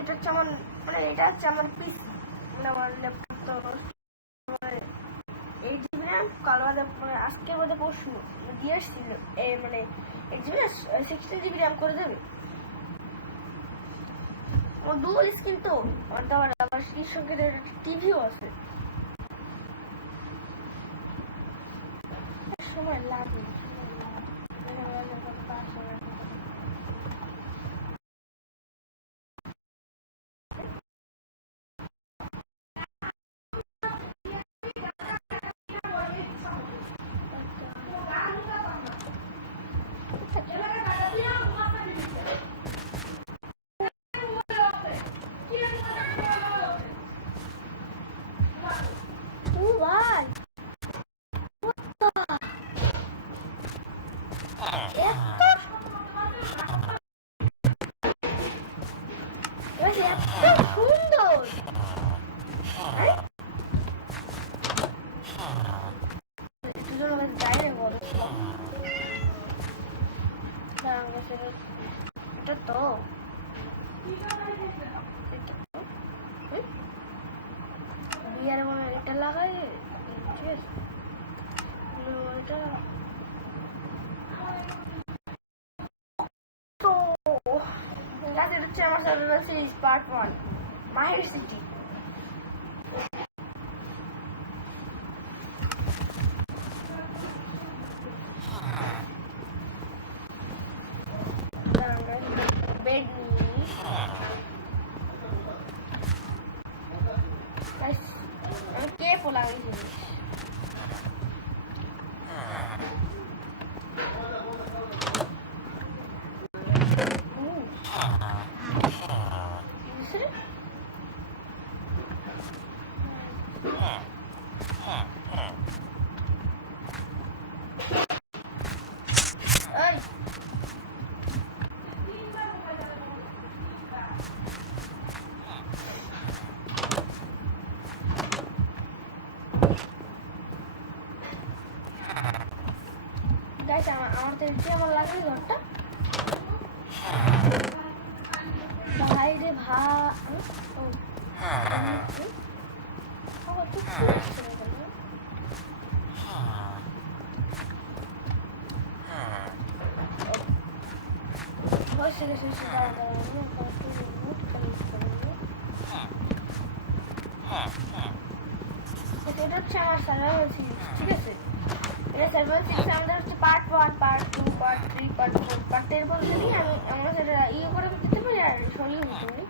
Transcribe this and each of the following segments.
এটা হচ্ছে আমার মানে এটা হচ্ছে আমার পিসি মানে আমার ল্যাপটপ তো মানে 8 GB র্যাম কাল বাদে মানে আজকে বাদে পরশু দিয়ে এসেছিল মানে 8 GB 16 GB র্যাম করে দেবে ও ডুয়াল স্ক্রিন তো আবার সেই সঙ্গে টিভিও আছে সময় লাগে এটা তো বিয়ার মানে এটা লাগাই ঠিক আছে এটা তো এটা হচ্ছে আমার সার্ভাইভাল সিরিজ পার্ট 1 মাহের সিটি বেড কে পোলাগেছি আমার তো এটি আমার লাগে ঘরটা ভাই রে এটা হচ্ছে আমার সার্ভাইভাল সিরিজ ঠিক আছে এটা সার্ভাইভাল সিরিজ আমাদের হচ্ছে part 1 part 2 part 3 part 4 part এর পর যদি আমরা সেটা ইয়ে করে দিতে পারি আর সরিয়ে দিতে পারি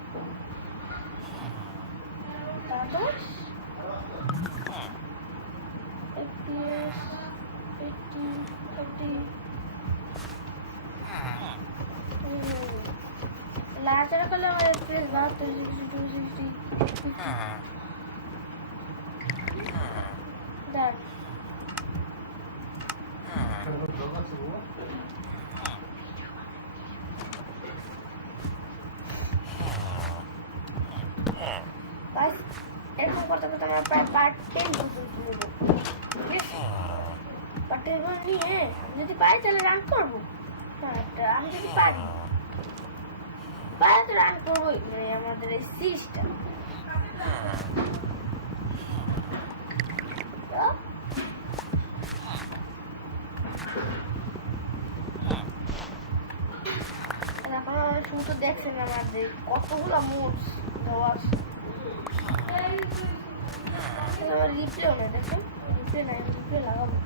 তারপর FPS 80 লাচারা করলে আমার FPS 72 260 দেখ এরকম করতে করতে আমরা প্রায় পার্ট 10 পর্যন্ত নেবো পার্ট 10 নিয়ে যদি পাই তাহলে রান করবো আমি যদি পারি তো রান করবোই মানে আমাদের এই সিরিজটা শুধু দেখছেন আমাদের কতগুলো মোডস দেওয়া আছে আমার রিপ্লেও নেই দেখেন রিপ্লে নাই রিপ্লে লাগাবো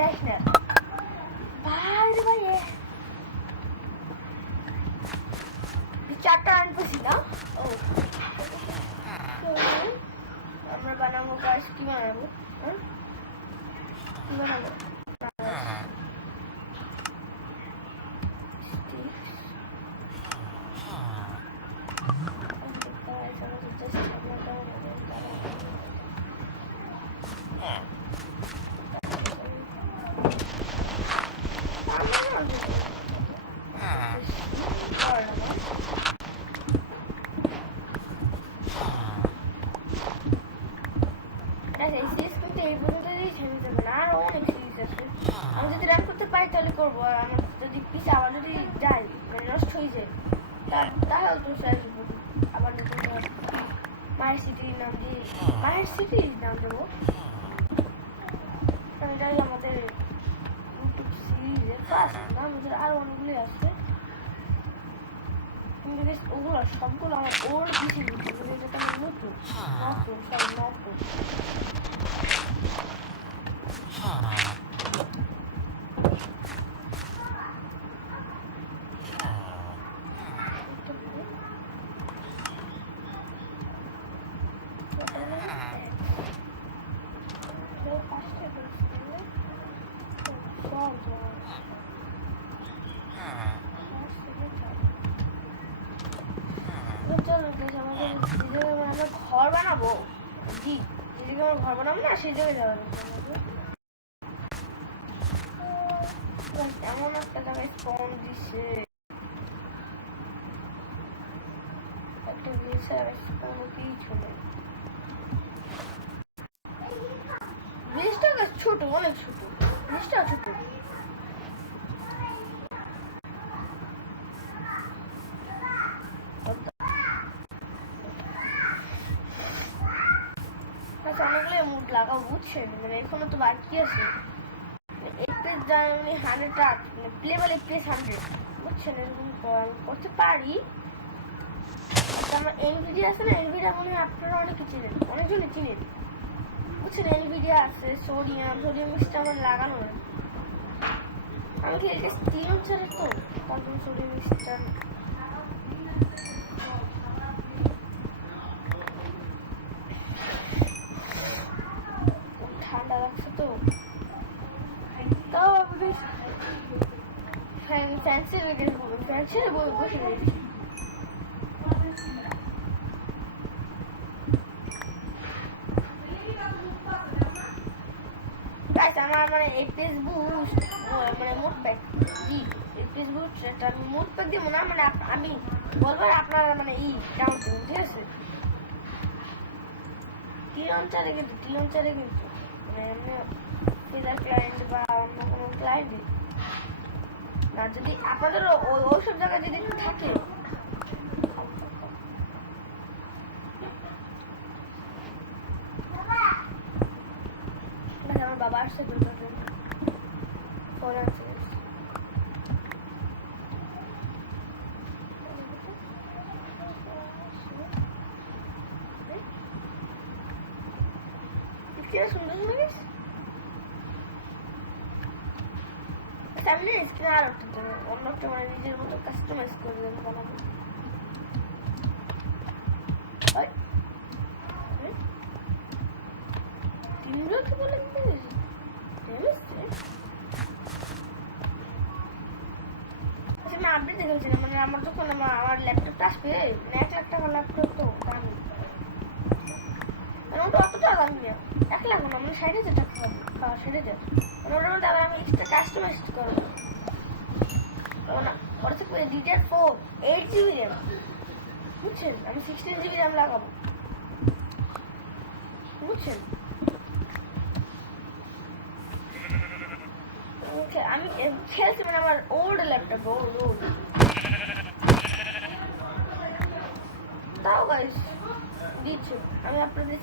দেখ না ভাই রে ভাই চারটা রান পেয়েছি না ও আমরা বানাবো গাছ কি বানাবো কি বানাবো আমি যদি রান করতে পারি তাহলে করবো আর আমার যদি পিছে আবার যদি যাই মানে নষ্ট হয়ে যায় তাহলে তো সাহায্য করবো আবার যদি মায়ের সিটির নাম দিয়ে মায়ের সিটির নাম দেবো এটাই আমাদের ইউটিউব সিরিজের ফার্স্ট না আমাদের আরো অনেকগুলি আছে কিন্তু ওগুলো সবগুলো আমার ওর বেশি যেটা আমার নতুন নতুন সব নতুন ঘর বানাবো জি যেদিকে আমরা ঘর বানাবো না সেই জায়গায় যাওয়া এমন একটা জায়গায় স্পন দিচ্ছে একটা কিছু নেই ব্রিজটা ছোট অনেক ছোট ব্রিজটা ছোট অনেকগুলো মুড লাগাও বুঝছেন মানে এখনো তো বাকি আছে এফপিএস জানি 100 টাক মানে প্লেবল এফপিএস 100 বুঝছেন এরকম করতে পারি আমার এনভিডিয়া আছে না এনভিডিয়া মনে হয় আপনারা অনেকে চিনেন অনেকজনই চিনেন বুঝছেন এনভিডিয়া আছে সোডিয়াম মিক্সটা আমার লাগানো না আমি কি এটা স্টিল হচ্ছে তো তারপর সোডিয়াম মিক্সটা ঠান্ডা লাগছে তো তাও আমাদের ফ্যান্সি রেখে ফ্যান্সি বসে রয়েছি আমার মানে এফপিএস বুস্ট মানে মোট প্যাক জি এফপিএস বুস্ট এটা আমি মোট প্যাক দিব না মানে আমি বলবো আপনারা মানে কাউন্ট করুন ঠিক আছে টি-লঞ্চারে কিন্তু মানে এমনি ফিজার ক্লায়েন্ট বা অন্য কোনো ক্লায়েন্ট না যদি আপনাদের ওইসব জায়গায় যদি থাকে আমার বাবা আসছে দুটো ফোন আছে সুন্দর জিনিস সামনে স্ক্রিনে আর একটা দেবে অন্য একটা মানে নিজের মতো কাস্টমাইজ করে দেবে বানাবো তিনজনকে বলে আমি আপডেট দেখেছিলাম মানে আমার যখন আমার ল্যাপটপটা আসবে মানে 1 লাখ টাকা ল্যাপটপ তো দামি মানে ওটা অতটা দামি না 1 লাখ না মানে 60,000 টাকা হবে 60,000 মানে ওটার মধ্যে আবার আমি এক্সট্রা কাস্টমাইজ করবো ওটা থেকে DDR4 8GB র্যাম বুঝছেন আমি 16GB র্যাম লাগাবো বুঝছেন আমি খেলছি মানে আমার ওল্ড ল্যাপটপ ওল্ড তাও গাইস দিচ্ছি আমি আপনাদের